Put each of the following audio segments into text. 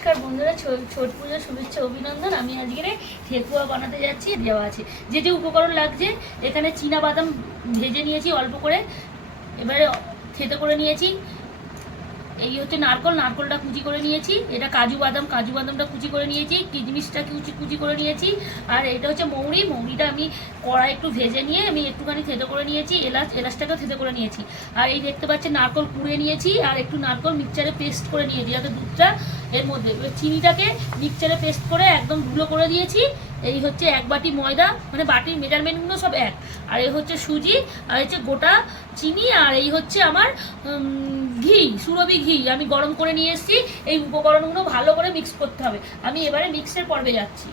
নমস্কার বন্ধুরা ছোট পুজোর শুভেচ্ছা, অভিনন্দন। আমি আজকে ঠেকুয়া বানাতে যাচ্ছি, দেওয়া আছে। যে যে উপকরণ লাগছে, এখানে চীনা বাদাম ভেজে নিয়েছি অল্প করে। এবারে থেতে করে নিয়েছি। এই হচ্ছে নারকল, নারকলটা কুচি করে নিয়েছি। এটা কাজু বাদাম, কাজু বাদামটা কুচি করে নিয়েছি, কিশমিশটা কুচি কুচি করে নিয়েছি। আর এটা হচ্ছে মৌরি, মৌরিটা আমি কড়াই একটু ভেজে নিয়ে আমি একটুখানি থেতে করে নিয়েছি, এলাচ, এলাচটাকেও থেতে করে নিয়েছি। আর এই দেখতে পাচ্ছেন নারকল কুড়ে নিয়েছি, আর একটু নারকল মিক্সচারে পেস্ট করে নিয়েছি যাতে দুধটা এর মধ্যে চিনিটাকে মিক্সচারে পেস্ট করে একদম ধুলো করে দিয়েছি। এই হচ্ছে এক বাটি ময়দা মানে বাটির মেজারমেন্টগুলো সব এক। আর এই হচ্ছে সুজি, আর হচ্ছে গোটা চিনি, আর এই হচ্ছে আমার ঘি, সুরভি ঘি আমি গরম করে নিয়ে এসেছি। এই উপকরণগুলো ভালো করে মিক্স করতে হবে। আমি এবারে মিক্সের পর্বে যাচ্ছি।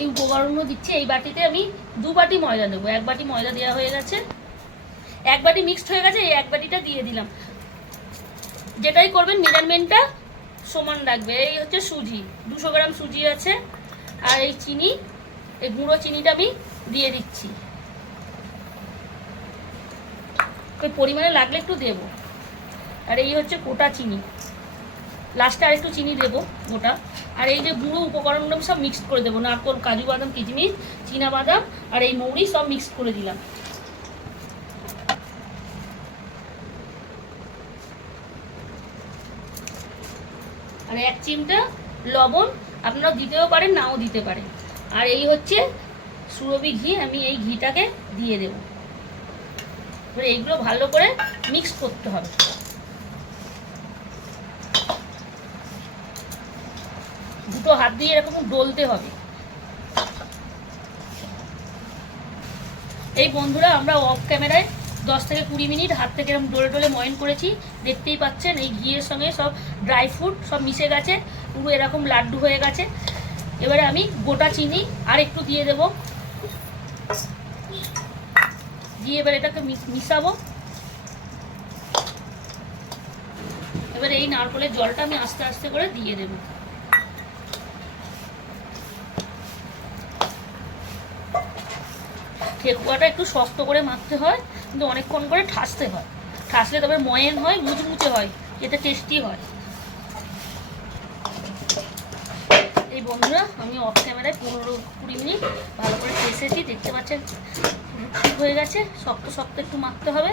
এই উপকরণগুলো দিচ্ছি, এই বাটিতে আমি দু বাটি ময়দা দেবো। এক বাটি ময়দা দেওয়া হয়ে গেছে। এক বাটি মিক্সড হয়ে গেছে, এই এক বাটিটা দিয়ে দিলাম। যেটাই করবেন মেজারমেন্টটা সমান রাখবে। এই হচ্ছে সুজি, দুশো গ্রাম সুজি আছে। আর এই চিনি, এই গুঁড়ো চিনিটা আমি দিয়ে দিচ্ছি। ওই পরিমাণে লাগলে একটু দেবো। আর এই হচ্ছে গোটা চিনি। লাস্টে আর একটু চিনি দেবো, গোটা। আর এই যে গুঁড়ো উপকরণগুলো সব মিক্সড করে দেবো, নারকল, কাজু বাদাম কিচমিচ চীনা বাদাম আর এই মৌরি সব মিক্সড করে দিলাম। আর এক চিমটা লবণ আপনারা দিতেও পারেন, নাও দিতে পারেন। আর এই হচ্ছে সুরভি ঘি, আমি এই ঘিটাকে দিয়ে দেব। এবার এইগুলো ভালো করে মিক্স করতে হবে। দুটো হাত দিয়ে এরকম ডলতে হবে। এই বন্ধুরা, আমরা অফ ক্যামেরায় দশ থেকে কুড়ি মিনিট হাত থেকে এরকম ডলে ডলে ময়ন করেছি, দেখতেই পাচ্ছেন এই ঘিয়ের সঙ্গে সব ড্রাই ফ্রুট সব মিশে গেছে, পুরো এরকম লাড্ডু হয়ে গেছে। এবারে আমি গোটা চিনি আর একটু দিয়ে দেব। দিয়ে এবার এটাকে মিশ- মিশাবো। এবার এই নারকলের জলটা আমি আস্তে আস্তে করে দিয়ে দেবো। ঠেকুয়াটা একটু শক্ত করে মাখতে হয়। কিন্তু অনেকক্ষণ করে ঠাসতে হয়। ঠাসলে তবে ময়েন হয়, মুচমুচে হয় এটা টেস্টি হয়। এই বন্ধুরা, আমি অফ ক্যামেরায় পনেরো কুড়ি মিনিট ভালো করে ঠেসেছি দেখতে পাচ্ছেন ঠিক হয়ে গেছে। শক্ত শক্ত একটু মাখতে হবে।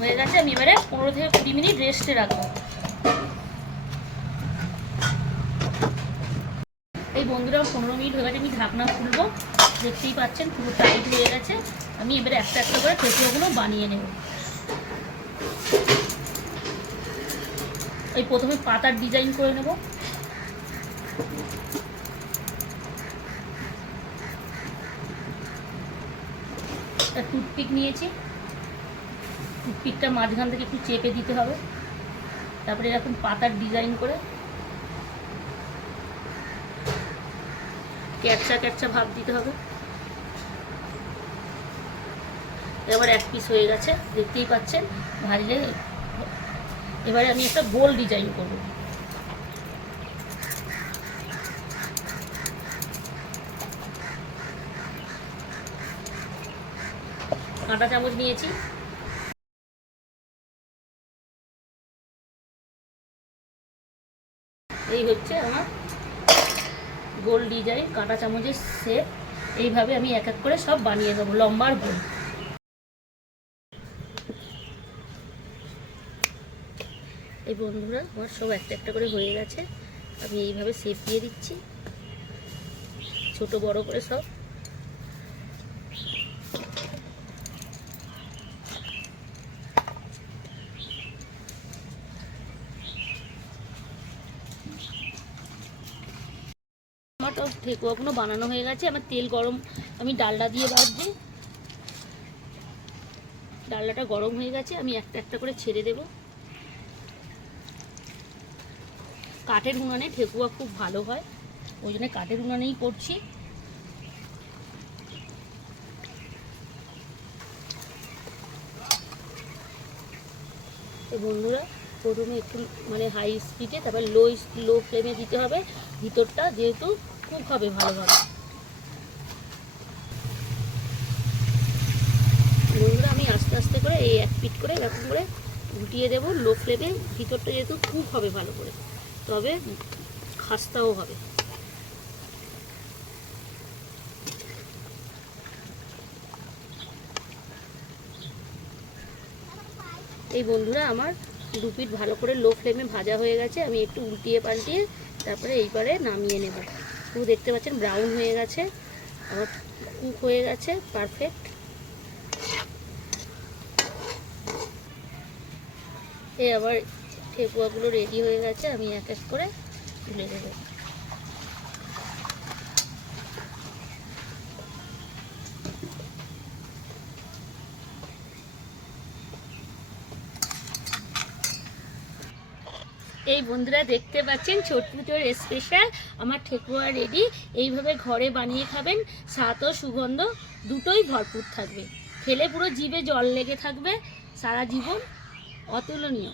হয়ে গেছে, আমি এবারে পনেরো থেকে কুড়ি মিনিট রেস্টে রাখব। এই বন্ধুরা, পনেরো মিনিট হয়ে গেছে, আমি ঢাকনা খুলবো। দেখতেই পাচ্ছেন, পুরো টাইট হয়ে গেছে। আমি এবারে একটা একটা করে ঠেকুয়াগুলো বানিয়ে নেব। এই প্রথমে পাতার ডিজাইন করে নেব। টুথপিক নিয়েছি। টুথপিকটা মাঝখান থেকে একটু চেপে দিতে হবে। তারপরে এরকম পাতার ডিজাইন করে ক্যাপচা ক্যাপচা ভাব দিতে হবে। এবার এক পিস হয়ে গেছে, দেখতেই পাচ্ছেন, ভাজলে এবারে আমি একটা গোল ডিজাইন করব। কাঁটা চামচ নিয়েছি। এই হচ্ছে আমার গোল ডিজাইন কাঁটা চামচের শেপ এইভাবে আমি এক এক করে সব বানিয়ে দেবো লম্বার গোল। এই বন্ধুরা, আমার সব একটা একটা করে হয়ে গেছে, আমি এইভাবে শেপ দিয়ে দিচ্ছি, ছোট বড় করে সব। তো ঠেকুয়াগুলো বানানো হয়ে গেছে। আমার তেল গরম, আমি ডালডা দিয়ে ভাজছি ডালডাটা গরম হয়ে গেছে, আমি একটা একটা করে ছেড়ে দেব। কাঠের উনানে ঠেকুয়া খুব ভালো হয়, ওই জন্য কাঠের উনানেই করছি। তো বন্ধুরা, প্রথমে একটু মানে হাই স্পিডে তারপর লো লো ফ্লেমে দিতে হবে। ভিতরটা যেহেতু কুক হবে ভালোভাবে বন্ধুরা আমি আস্তে আস্তে করে এই এক পিট করে এরকম করে উল্টিয়ে দেবো লো ফ্লেমে ভিতরটা যেহেতু কুক হবে ভালো করে, তবে খাস্তাও হবে। এই বন্ধুরা, আমার দু পিঠ ভালো করে লো ফ্লেমে ভাজা হয়ে গেছে, আমি একটু উল্টিয়ে পাল্টিয়ে তারপরে এইবারে নামিয়ে নেব। পুরো দেখতে পাচ্ছেন ব্রাউন হয়ে গেছে। আমার কুক হয়ে গেছে পারফেক্ট এ আবার ঠেকুয়াগুলো রেডি হয়ে গেছে, আমি এক এক করে তুলে দেবো এই বন্ধুরা দেখতে পাচ্ছেন ছোট পুজোর স্পেশাল আমার ঠেকুয়া রেডি এইভাবে ঘরে বানিয়ে খাবেন, স্বাদ ও সুগন্ধ দুটোই ভরপুর থাকবে। খেলে পুরো জিভে জল লেগে থাকবে, সারা জীবন অতুলনীয়।